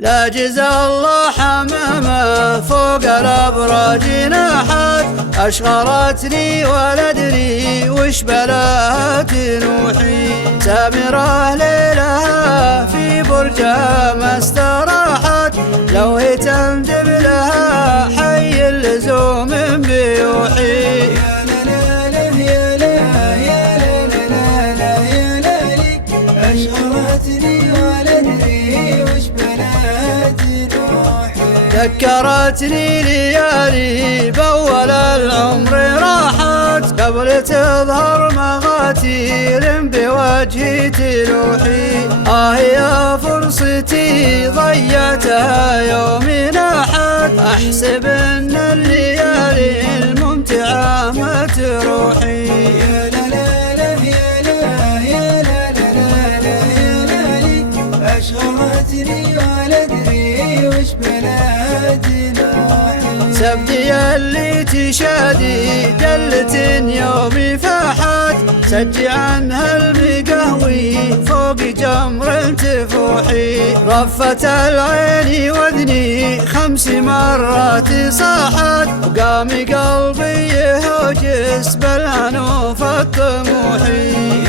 لا جزى الله حمامة فوق الأبراج ناحت، أشغرتني ولا أدري وش بلاها تنوحي. سامرة ليلها في برجها ما استراحت، لو هي تندب لها حي اللزوم بيوحي. أشغرتني ولا أدري وش بلاها تنوحي. ذكرتني ليالي بأول العمر راحت، قبل تظهر مغاتيل بوجهي تلوحي. يا فرصتي ضيعتها يومي ناحت، أحسب إن الليالي الممتعة ما تروحي. أشغرتني ولا أدري وش بلاها تنوحي. سبدي اللي تشادي جلة يومي فاحت، سجي عنها المقهوي فوق جمر تفوحي. رفت العين وذني 5 مرات صاحت، وقام قلبي يهوجس بالعنوف الطموحي.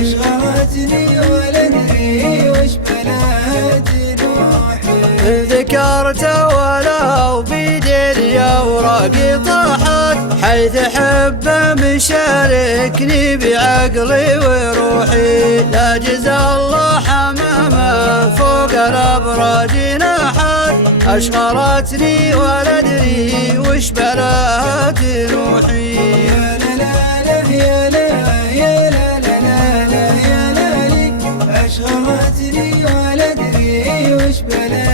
أشغرتني ولا أدري وش بلاها تنوحي. ذكرت ولو بيدي أوراقي طاحت، حيث حب مشاركني بعقلي وروحي. لا جزى الله حمامة فوق الأبراج ناحت، أشغرتني ولا أدري وش بلاها تنوحي. أشغرتني ولا أدري وش بلاها